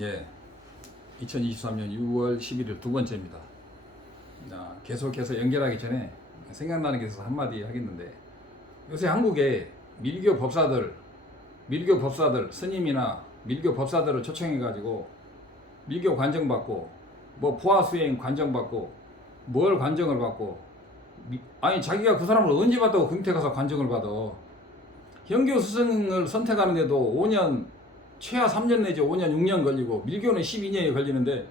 예, 2023년 6월 11일 두 번째입니다. 계속해서 연결하기 전에 생각나는 게 있어서 한마디 하겠는데, 요새 한국에 밀교 법사들, 스님이나 밀교 법사들을 초청해가지고 밀교 관정받고, 뭐 포화수행 관정받고, 뭘 관정을 받고, 아니 자기가 그 사람을 언제 봤다고 금태 가서 관정을 받아. 현교 스승을 선택하는데도 5년, 최하 3년 내지 5년, 6년 걸리고, 밀교는 12년이 걸리는데,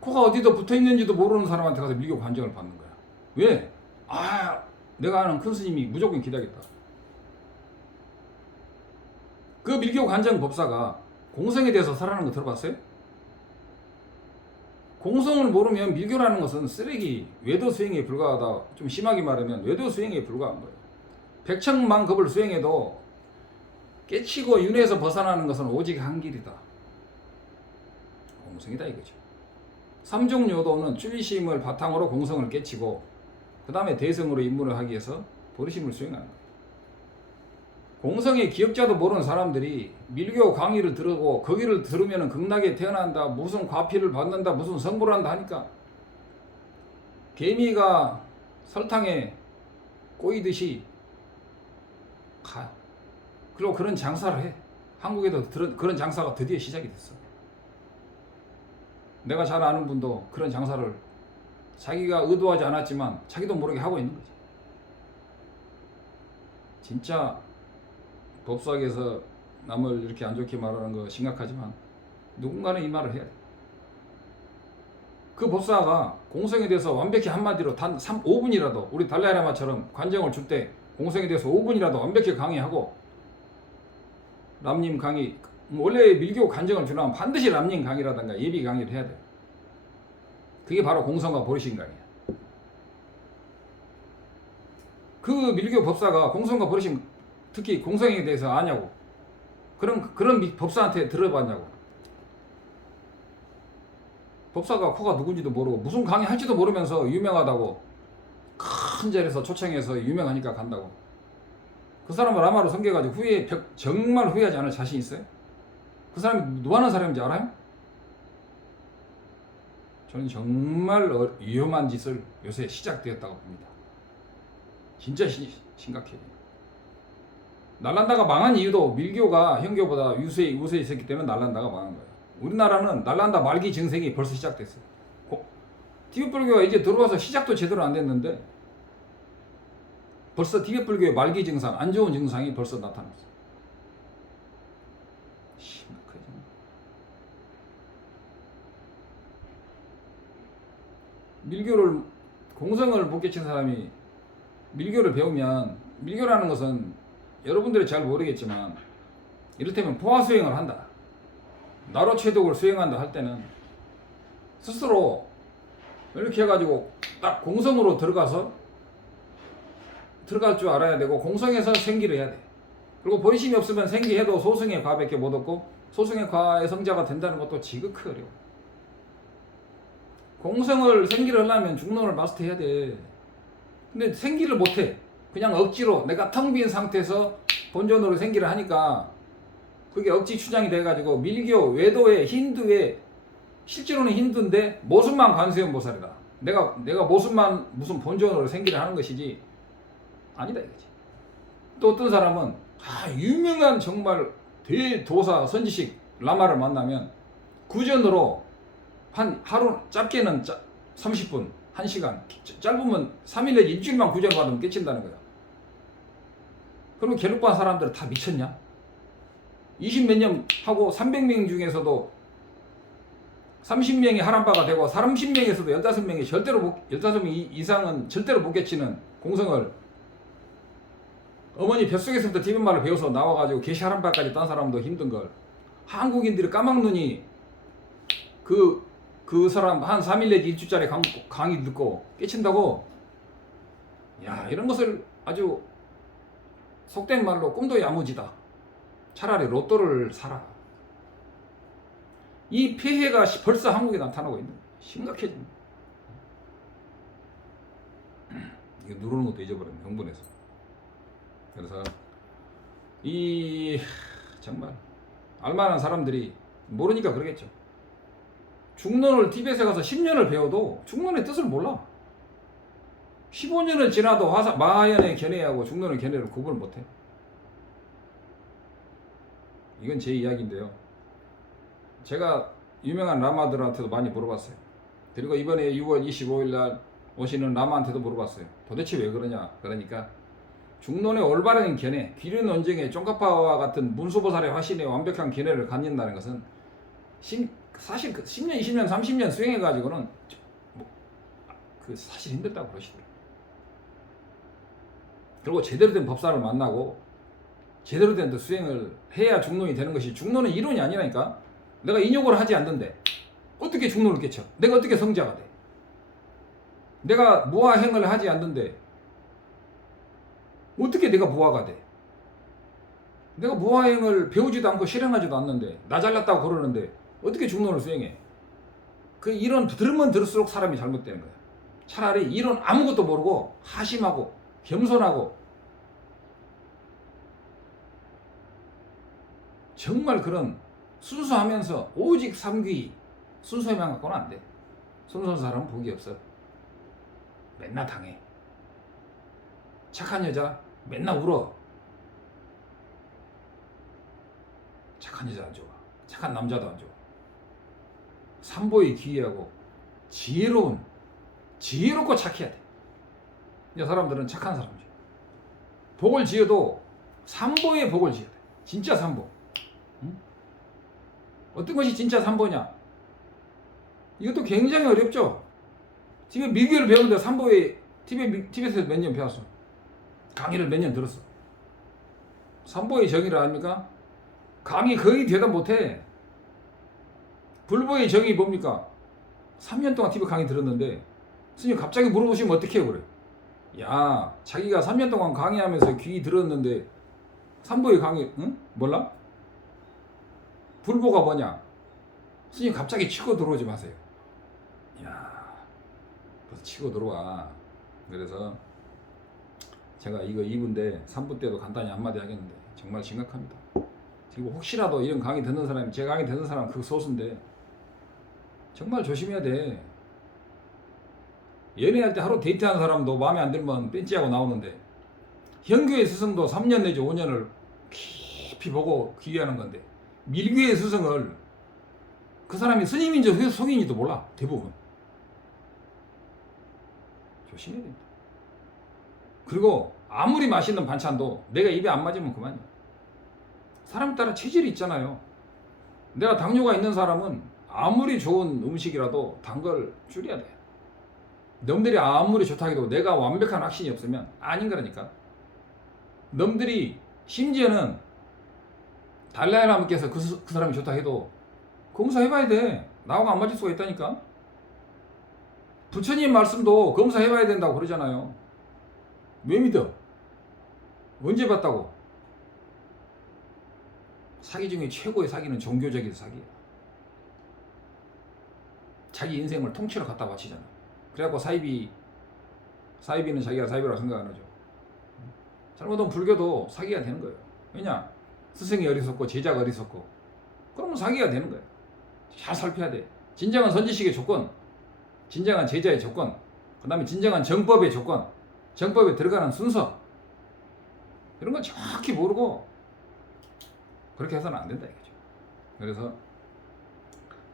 코가 어디도 붙어 있는지도 모르는 사람한테 가서 밀교 관정을 받는 거야. 왜? 내가 아는 큰 스님이 무조건 기다겠다. 그 밀교 관정 법사가 공성에 대해서 설하는 거 들어봤어요? 공성을 모르면 밀교라는 것은 쓰레기, 외도 수행에 불과하다. 좀 심하게 말하면 외도 수행에 불과한 거예요. 백천만급을 수행해도 깨치고 윤회에서 벗어나는 것은 오직 한 길이다. 공성이다 이거죠. 삼종요도는 출리심을 바탕으로 공성을 깨치고, 그 다음에 대성으로 입문을 하기 위해서 보리심을 수행하는 거예요. 공성의 기억자도 모르는 사람들이 밀교 강의를 들으고 거기를 들으면 극락에 태어난다, 무슨 과피를 받는다, 무슨 성불을 한다 하니까 개미가 설탕에 꼬이듯이 가. 그리고 그런 장사를 해. 한국에도 그런 장사가 드디어 시작이 됐어. 내가 잘 아는 분도 그런 장사를 자기가 의도하지 않았지만 자기도 모르게 하고 있는 거지. 진짜 법사학에서 남을 이렇게 안 좋게 말하는 거 심각하지만 누군가는 이 말을 해야 돼. 그 법사가 공성에 대해서 완벽히 한마디로 단 5분이라도 우리 달라이라마처럼 관정을 줄 때 공성에 대해서 5분이라도 완벽히 강의하고, 람님 강의, 원래 밀교 관정을 주려면 반드시 람님 강의라든가 예비 강의를 해야 돼. 그게 바로 공성과 보리심 강의야. 그 밀교 법사가 공성과 보리심, 특히 공성에 대해서 아냐고. 그런 법사한테 들어봤냐고. 법사가 코가 누군지도 모르고 무슨 강의 할지도 모르면서 유명하다고 큰 자리에서 초청해서 유명하니까 간다고. 그 사람을 라마로 섬겨가지고 정말 후회하지 않을 자신 있어요? 그 사람이 뭐 하는 사람인지 알아요? 저는 정말 위험한 짓을 요새 시작되었다고 봅니다. 진짜 심각해요. 날란다가 망한 이유도 밀교가 현교보다 우세에 있었기 때문에 날란다가 망한 거예요. 우리나라는 날란다 말기 증세기 벌써 시작됐어요. 티베트불교가 이제 들어와서 시작도 제대로 안 됐는데 벌써 티베트불교의 말기 증상, 안 좋은 증상이 벌써 나타났어요. 심각하죠. 밀교를, 공성을 못 깨친 사람이 밀교를 배우면, 밀교라는 것은 여러분들이 잘 모르겠지만 이를테면 포화수행을 한다, 나로체독을 수행한다 할 때는 스스로 이렇게 해가지고 딱 공성으로 들어갈 줄 알아야 되고, 공성에서 생기를 해야 돼. 그리고 본심이 없으면 생기해도 소승의 과밖에 못 얻고, 소승의 과의 성자가 된다는 것도 지극히 어려워. 공성을 생기를 하려면 중론을 마스터해야 돼. 근데 생기를 못해. 그냥 억지로 내가 텅 빈 상태에서 본전으로 생기를 하니까 그게 억지 추장이 돼가지고 밀교, 외도의, 힌두의, 실제로는 힌두인데 모습만 관세음 보살이다. 내가 모습만 무슨 본전으로 생기를 하는 것이지 아니다 이거지. 또 어떤 사람은 유명한 정말 대도사 선지식 라마를 만나면 구전으로 한 하루, 짧게는 30분, 1시간, 짧으면 3일 내지 일주일만 구전 받으면 깨친다는 거야. 그러면 갤룩반 사람들은 다 미쳤냐? 20몇 년 하고 300명 중에서도 30명이 하람바가 되고 30명에서도 15명이 15명 이상은 절대로 못 깨치는 공성을 어머니 뱃속에서부터 디변말을 배워서 나와가지고 계시 하람바까지 딴 사람도 힘든 걸 한국인들이 까막눈이 그 사람 한 3일 내지 일주짜리 강의 듣고 깨친다고. 야, 이런 것을 아주 속된 말로 꿈도 야무지다. 차라리 로또를 사라. 이 폐해가 벌써 한국에 나타나고 있는 거예요. 심각해집니다. 이거 누르는 것도 잊어버렸네, 흥분해서. 그래서 정말 알만한 사람들이 모르니까 그러겠죠. 중론을 티벳에 가서 10년을 배워도 중론의 뜻을 몰라. 15년을 지나도 마하연의 견해하고 중론의 견해를 구분을 못해. 이건 제 이야기인데요. 제가 유명한 라마들한테도 많이 물어봤어요. 그리고 이번에 6월 25일 날 오시는 라마한테도 물어봤어요. 도대체 왜 그러냐. 그러니까 중론의 올바른 견해, 귀륜 논쟁의 쫑카파와 같은 문수보살의 화신의 완벽한 견해를 갖는다는 것은 사실 10년, 20년, 30년 수행해가지고는 사실 힘들다고 그러시더라고요. 그리고 제대로 된 법사를 만나고 제대로 된 수행을 해야 중론이 되는 것이, 중론은 이론이 아니라니까. 내가 인욕을 하지 않는데 어떻게 중론을 깨쳐? 내가 어떻게 성자가 돼? 내가 무아행을 하지 않는데 어떻게 내가 무아가 돼? 내가 무아행을 배우지도 않고 실행하지도 않는데 나 잘났다고 그러는데 어떻게 중론을 수행해? 그 이론 들으면 들을수록 사람이 잘못되는 거야. 차라리 이론 아무것도 모르고 하심하고 겸손하고 정말 그런 순수하면서 오직 삼귀 순수에만 갖고는 안 돼. 순수한 사람은 복이 없어. 맨날 당해. 착한 여자 맨날 울어. 착한 여자 안 좋아. 착한 남자도 안 좋아. 삼보의 귀하고 지혜롭고 착해야 돼. 이 사람들은 착한 사람이죠. 복을 지어도 삼보의 복을 지어야 돼. 진짜 삼보. 응? 어떤 것이 진짜 삼보냐? 이것도 굉장히 어렵죠. 지금 미교를 배우는데 삼보의 티벳에서 몇 년 배웠어. 강의를 몇 년 들었어. 삼보의 정의를 압니까? 강의 거의 대답 못해. 불보의 정의 뭡니까? 3년 동안 티벳 강의 들었는데 스님 갑자기 물어보시면 어떻게 해요? 그래. 야, 자기가 3년 동안 강의하면서 귀 들었는데 삼보의 강의 응? 몰라? 불보가 뭐냐? 스님 갑자기 치고 들어오지 마세요. 야, 벌써 치고 들어와. 그래서 제가 이거 2부인데 3부 때도 간단히 한마디 하겠는데 정말 심각합니다. 그리고 혹시라도 이런 강의 듣는 사람이, 제 강의 듣는 사람 그 소수인데 정말 조심해야 돼. 연애할 때 하루 데이트하는 사람도 마음에 안 들면 뺀찌하고 나오는데 현교의 스승도 3년 내지 5년을 깊이 보고 귀의하는 건데 밀교의 스승을 그 사람이 스님인지 속인지도 몰라. 대부분. 조심해야 됩니다. 그리고 아무리 맛있는 반찬도 내가 입에 안 맞으면 그만이야. 사람 따라 체질이 있잖아요. 내가 당뇨가 있는 사람은 아무리 좋은 음식이라도 단 걸 줄여야 돼. 놈들이 아무리 좋다 해도 내가 완벽한 확신이 없으면 아닌 거라니까. 놈들이 심지어는 달라이라마께서 그 사람이 좋다 해도 검사해봐야 돼. 나하고 안 맞을 수가 있다니까. 부처님 말씀도 검사해봐야 된다고 그러잖아요. 왜 믿어? 언제 봤다고? 사기 중에 최고의 사기는 종교적인 사기야. 자기 인생을 통째로 갖다 바치잖아. 그래갖고 사이비는 자기가 사이비라고 생각 안 하죠. 잘못하면 불교도 사기가 되는 거예요. 왜냐? 스승이 어리석고 제자가 어리석고 그러면 사기가 되는 거예요. 잘 살펴야 돼. 진정한 선지식의 조건, 진정한 제자의 조건, 그 다음에 진정한 정법의 조건, 정법에 들어가는 순서, 이런 건 정확히 모르고 그렇게 해서는 안 된다 이거죠. 그래서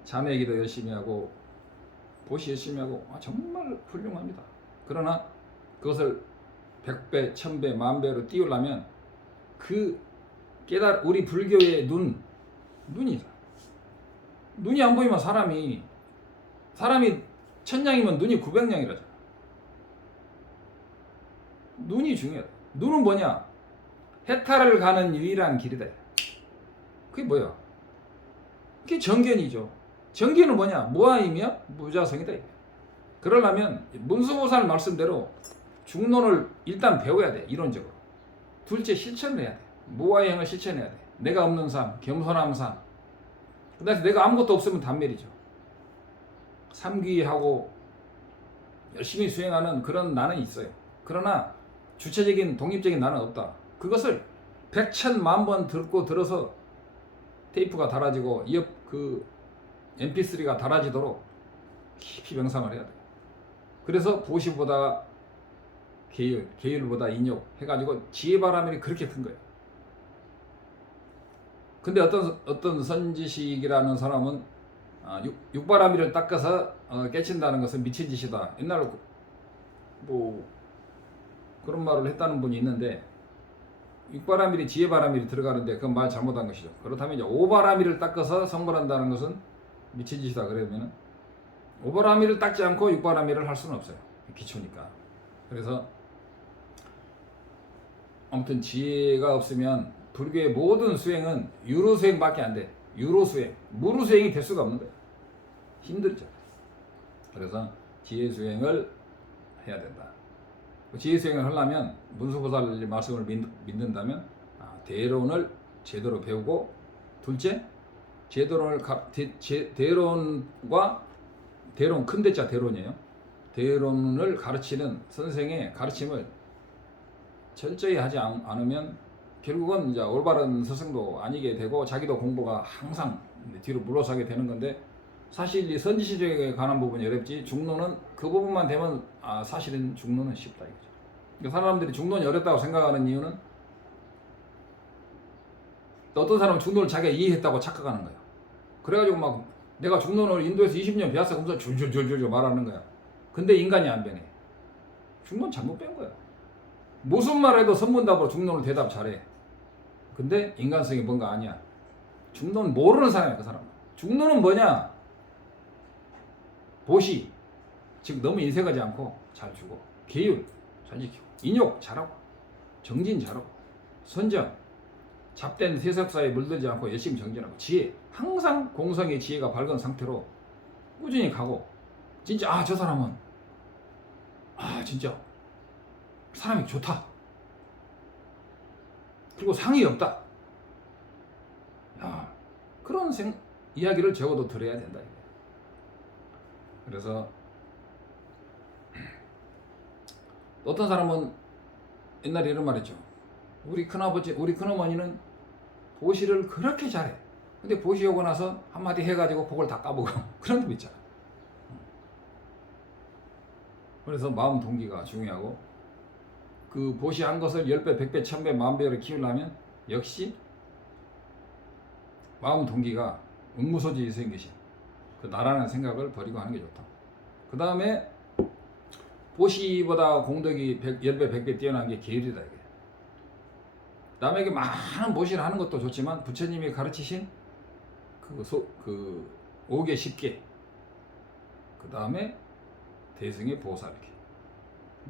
자매기도 열심히 하고 보시 열심히 하고 정말 훌륭합니다. 그러나 그것을 100배, 1000배, 10,000배로 띄우려면 우리 불교의 눈이 안 보이면 사람이 천냥이면 눈이 900냥이라잖아. 눈이 중요하다. 눈은 뭐냐? 해탈을 가는 유일한 길이다. 그게 뭐야? 그게 정견이죠. 정견은 뭐냐? 무아임이야? 무자성이다. 그러려면 문수보살 말씀대로 중론을 일단 배워야 돼. 이론적으로. 둘째 실천을 해야 돼. 무아행을 실천해야 돼. 내가 없는 삶, 겸손한 삶. 그 다음에 내가 아무것도 없으면 단멸이죠. 삼귀하고 열심히 수행하는 그런 나는 있어요. 그러나 주체적인 독립적인 나는 없다. 그것을 100,000,000,000번 듣고 들어서 테이프가 달아지고 그 MP3가 달아지도록 깊이 명상을 해야 돼. 그래서 보시보다 계율, 계율보다 인욕 해가지고 지혜바라밀이 그렇게 큰 거예요. 근데 어떤 선지식이라는 사람은 육바라밀을 닦아서 깨친다는 것은 미친 짓이다. 옛날로 뭐 그런 말을 했다는 분이 있는데, 육바라밀이 지혜바라밀이 들어가는데 그건 말 잘못한 것이죠. 그렇다면 이제 오바라밀을 닦아서 성불한다는 것은 미친 짓이다. 그러면은 오바라밀을 닦지 않고 육바라밀을 할 수는 없어요. 기초니까. 그래서 아무튼 지혜가 없으면 불교의 모든 수행은 유로 수행밖에 안 돼. 유로 수행, 무로 수행이 될 수가 없는 거예요. 힘들죠. 그래서 지혜 수행을 해야 된다. 지혜 수행을 하려면 문수보살 말씀을 믿는다면 대론을 제대로 배우고, 둘째 대론과 대론, 큰 대자 대론이에요. 대론을 가르치는 선생의 가르침을 철저히 하지 않으면 결국은 이제 올바른 스승도 아니게 되고 자기도 공부가 항상 뒤로 물러서게 되는 건데, 사실 이 선지시적에 관한 부분이 어렵지 중론은 그 부분만 되면 사실은 중론은 쉽다 이거죠. 그러니까 사람들이 중론이 어렵다고 생각하는 이유는 어떤 사람은 중론을 자기가 이해했다고 착각하는 거예요. 그래가지고 막 내가 중론을 인도에서 20년 배웠어 그러면서 줄줄줄줄 말하는 거야. 근데 인간이 안 변해. 중론 잘못 배운 거야. 무슨 말해도 선문답으로 중론을 대답 잘해. 근데 인간성이 뭔가 아니야. 중론 모르는 사람이야 그 사람. 중론은 뭐냐? 보시, 즉 너무 인색하지 않고 잘 주고, 계율 잘 지키고, 인욕 잘하고, 정진 잘하고, 선정, 잡된 세속사에 물들지 않고 열심히 정진하고, 지혜, 항상 공성의 지혜가 밝은 상태로 꾸준히 가고, 진짜 저 사람은 진짜 사람이 좋다. 그리고 상이 없다. 그런 이야기를 적어도 들어야 된다. 그래서 어떤 사람은 옛날에 이런 말 했죠. 우리 큰아버지, 우리 큰어머니는 보시를 그렇게 잘해. 근데 보시 오고 나서 한마디 해가지고 복을 다 까보고 그런 분 있잖아. 그래서 마음 동기가 중요하고, 그 보시한 것을 10배, 100배, 1000배, 10,000배로 키우려면 역시 마음 동기가 응무소지 생기신 그 나라는 생각을 버리고 하는 게 좋다. 그 다음에 보시보다 공덕이 10배, 100배 뛰어난 게 계율이다 이게. 남에게 많은 보시를 하는 것도 좋지만 부처님이 가르치신 그 5개, 10개, 그 다음에 대승의 보살 이렇게.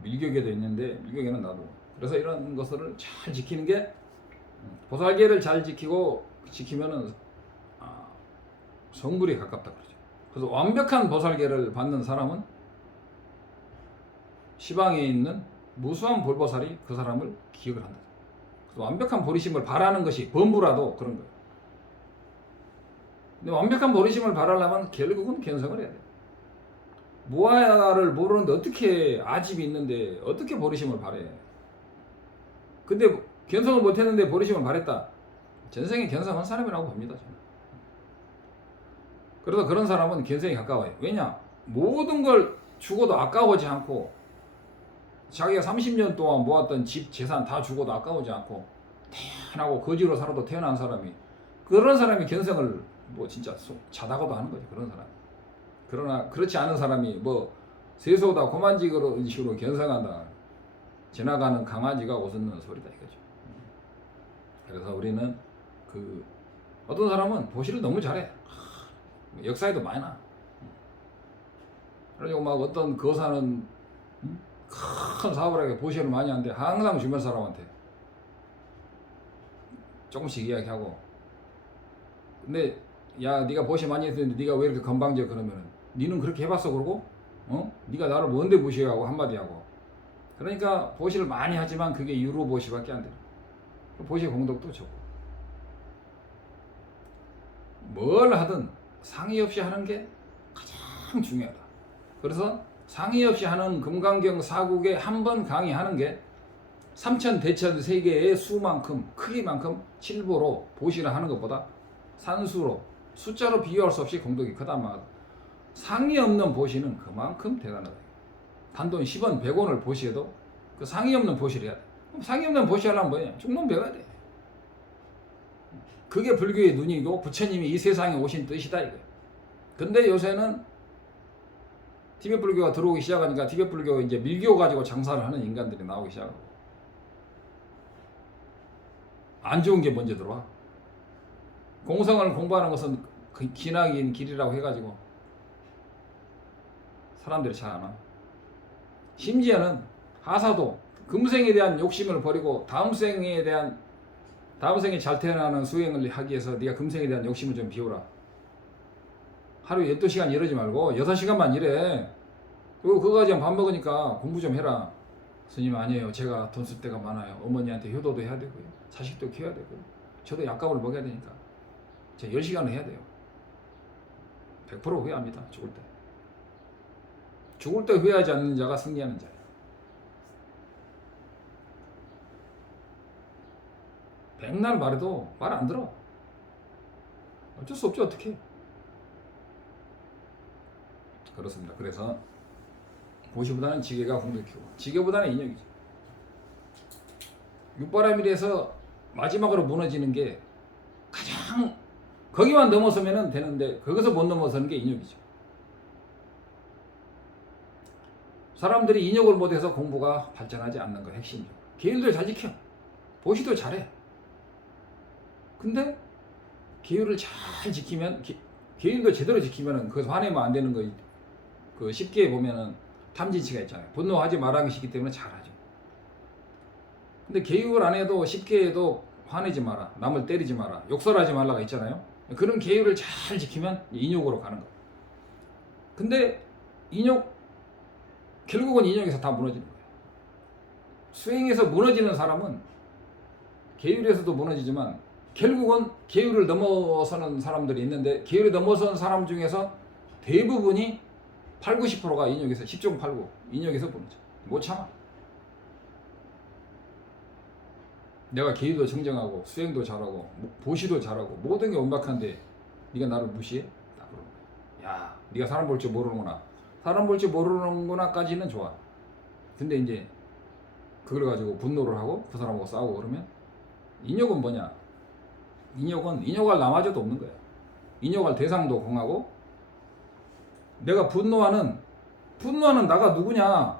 밀격에도 있는데 밀격에는 나도. 그래서 이런 것들을 잘 지키는 게, 보살계를 잘 지키면은 성불에 가깝다 그러죠. 그래서 완벽한 보살계를 받는 사람은 시방에 있는 무수한 볼보살이 그 사람을 기억을 한다. 그래서 완벽한 보리심을 바라는 것이 범부라도 그런 거예요. 근데 완벽한 보리심을 바라려면 결국은 견성을 해야 돼요. 무아야를 모르는데 어떻게 아집이 있는데 어떻게 보리심을 바래? 근데 견성을 못했는데 보리심을 바랬다. 전생에 견성한 사람이라고 봅니다 저는. 그래서 그런 사람은 견성이 가까워요. 왜냐? 모든 걸 죽어도 아까워하지 않고, 자기가 30년 동안 모았던 집 재산 다 죽어도 아까워하지 않고 태어나고 거지로 살아도 태어난 사람이, 그런 사람이 견성을 뭐 진짜 자다가도 하는 거죠. 그런 사람. 그러나 그렇지 않은 사람이 뭐 세소다 고만직으로 식으로 견성한다. 지나가는 강아지가 오듣는 소리다 이거죠. 그래서 우리는 어떤 사람은 보시를 너무 잘해. 역사에도 많이 나. 그리고 막 어떤 거사는 큰 사업을 하게 보시를 많이 하는데 항상 주변 사람한테 조금씩 이야기하고, 근데 야 네가 보시 많이 했는데 네가 왜 이렇게 건방져? 그러면은 니는 그렇게 해봤어? 그러고 네가 나를 뭔데 무시하고 한마디 하고. 그러니까 보시를 많이 하지만 그게 유로 보시밖에 안 돼. 보시 공덕도 적고. 뭘 하든 상의 없이 하는 게 가장 중요하다. 그래서 상의 없이 하는 금강경 사국에 한 번 강의하는 게 삼천 대천 세계의 수만큼 크기만큼 칠보로 보시를 하는 것보다 산수로 숫자로 비교할 수 없이 공덕이 크단 말이야. 상이 없는 보시는 그만큼 대단하다. 단돈 10원, 100원을 보시해도 그 상이 없는 보시를 해야 돼. 그럼 상이 없는 보시 하려면 뭐냐? 죽놈 배워야 돼. 그게 불교의 눈이고 부처님이 이 세상에 오신 뜻이다 이거야. 근데 요새는 티베트 불교가 들어오기 시작하니까 티베트 불교 이제 밀교 가지고 장사를 하는 인간들이 나오기 시작하고 안 좋은 게 먼저 들어와. 공성을 공부하는 것은 기나긴 길이라고 해가지고 사람들이 잘 안 와. 심지어는 하사도 금생에 대한 욕심을 버리고 다음 생에 잘 태어나는 수행을 하기 위해서 네가 금생에 대한 욕심을 좀 비워라. 하루에 12시간 이러지 말고 6시간만 일해. 그리고 그거 가지고 밥 먹으니까 공부 좀 해라. 스님 아니에요. 제가 돈 쓸 데가 많아요. 어머니한테 효도도 해야 되고요. 자식도 키워야 되고요. 저도 약값을 먹여야 되니까. 제가 10시간을 해야 돼요. 100% 후회합니다. 죽을 때. 죽을 때 후회하지 않는 자가 승리하는 자예요. 백날 말해도 말 안 들어. 어쩔 수 없죠. 어떻게. 그렇습니다. 그래서 보시보다는 지게가 공덕이 크고 지게보다는 인욕이죠. 육바라밀에서 마지막으로 무너지는 게 가장 거기만 넘어서면 되는데 거기서 못 넘어서는 게 인욕이죠. 사람들이 인욕을 못해서 공부가 발전하지 않는 거 핵심이죠. 계율도 잘 지켜. 보시도 잘해. 근데 계율을 잘 지키면 계율도 제대로 지키면 그것을 화내면 안 되는 거. 그 쉽게 보면은 탐진치가 있잖아요. 분노하지 말라는 것이기 때문에 잘하죠. 근데 계율을 안 해도 쉽게 해도 화내지 마라, 남을 때리지 마라, 욕설하지 말라가 있잖아요. 그런 계율을 잘 지키면 인욕으로 가는 거예요. 근데 결국은 인욕에서 다 무너지는 거예요. 수행에서 무너지는 사람은 계율에서도 무너지지만 결국은 계율을 넘어서는 사람들이 있는데 계율을 넘어선 사람 중에서 대부분이 8, 90%가 인욕에서 10중 8구 인욕에서 무너져. 못 참아. 내가 계율도 정정하고 수행도 잘하고 보시도 잘하고 모든 게 완벽한데 네가 나를 무시해? 딱 그러는 거야. 야, 네가 사람 볼 줄 모르는구나. 사람 볼 줄 모르는구나까지는 좋아. 근데 이제 그걸 가지고 분노를 하고 그 사람하고 싸우고 그러면 인욕은 뭐냐? 인욕은 인욕할 나마저도 없는 거야. 인욕할 대상도 공하고 내가 분노하는 나가 누구냐?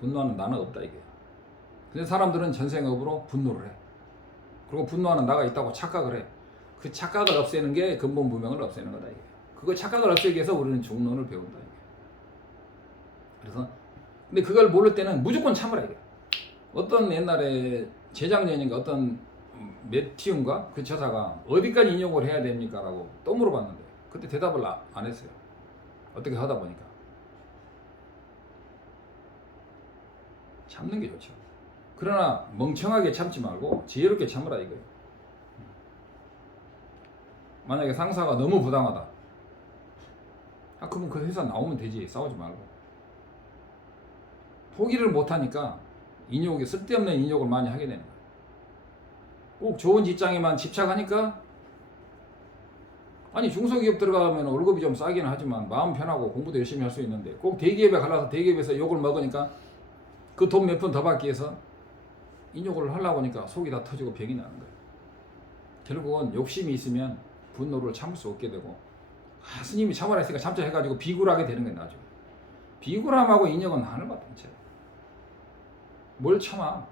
분노하는 나는 없다 이게. 근데 사람들은 전생업으로 분노를 해. 그리고 분노하는 나가 있다고 착각을 해. 그 착각을 없애는 게 근본 무명을 없애는 거다 이게. 그거 착각을 없애기 위해서 우리는 중론을 배운다 이게. 그래서 근데 그걸 모를 때는 무조건 참으라 이게. 어떤 옛날에 재작년인가 어떤 매티움가 그 저자가 어디까지 인용을 해야 됩니까? 라고 또 물어봤는데 그때 대답을 안 했어요. 어떻게 하다 보니까 참는 게 좋죠. 그러나 멍청하게 참지 말고 지혜롭게 참으라 이거예요. 만약에 상사가 너무 부당하다. 그러면 그 회사 나오면 되지. 싸우지 말고. 포기를 못하니까 인욕이 쓸데없는 인욕을 많이 하게 되는 거예요. 꼭 좋은 직장에만 집착하니까 아니 중소기업 들어가면 월급이 좀 싸기는 하지만 마음 편하고 공부도 열심히 할 수 있는데 꼭 대기업에 갈라서 대기업에서 욕을 먹으니까 그 돈 몇 푼 더 받기 위해서 인욕을 하려고 하니까 속이 다 터지고 병이 나는 거예요. 결국은 욕심이 있으면 분노를 참을 수 없게 되고 스님이 참아라 했으니까 참자 해가지고 비굴하게 되는 거예요. 나중에 비굴함하고 인욕은 하늘밖에 안 쳐요. 뭘 참아?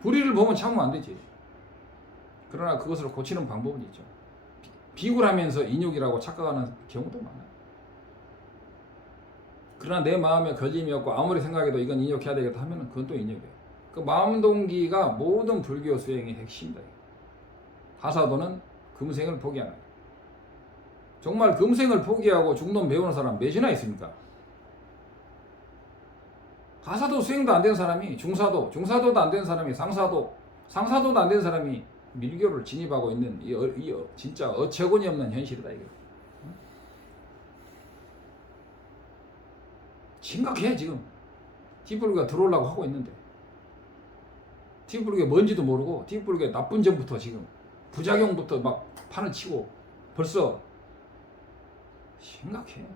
불의를 보면 참으면 안 되지. 그러나 그것을 고치는 방법은 있죠. 비굴하면서 인욕이라고 착각하는 경우도 많아요. 그러나 내 마음에 걸림이 없고 아무리 생각해도 이건 인욕해야 되겠다 하면 그건 또 인욕이에요. 그 마음 동기가 모든 불교 수행의 핵심이다. 하사도는 금생을 포기하는 거예요. 정말 금생을 포기하고 중론 배우는 사람 몇이나 있습니까? 하사도 수행도 안 된 사람이 중사도도 안 된 사람이 상사도도 안 된 사람이 밀교를 진입하고 있는 이 진짜 어처구니 없는 현실이다 이거. 심각해 지금. 티불교가 들어오려고 하고 있는데 티불교가 뭔지도 모르고 티불교의 나쁜 점부터 지금 부작용부터 막 판을 치고 벌써 심각해요.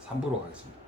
3부로 가겠습니다.